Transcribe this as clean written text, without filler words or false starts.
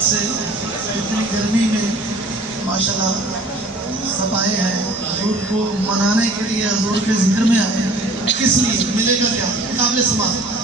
मोहब्बत से इतनी गर्मी में माशाल्लाह सब आए हैं हजूर को मनाने के लिए, हजूर के जिक्र में आए हैं। किस लिए? मिलेगा क्या? काबिल समाज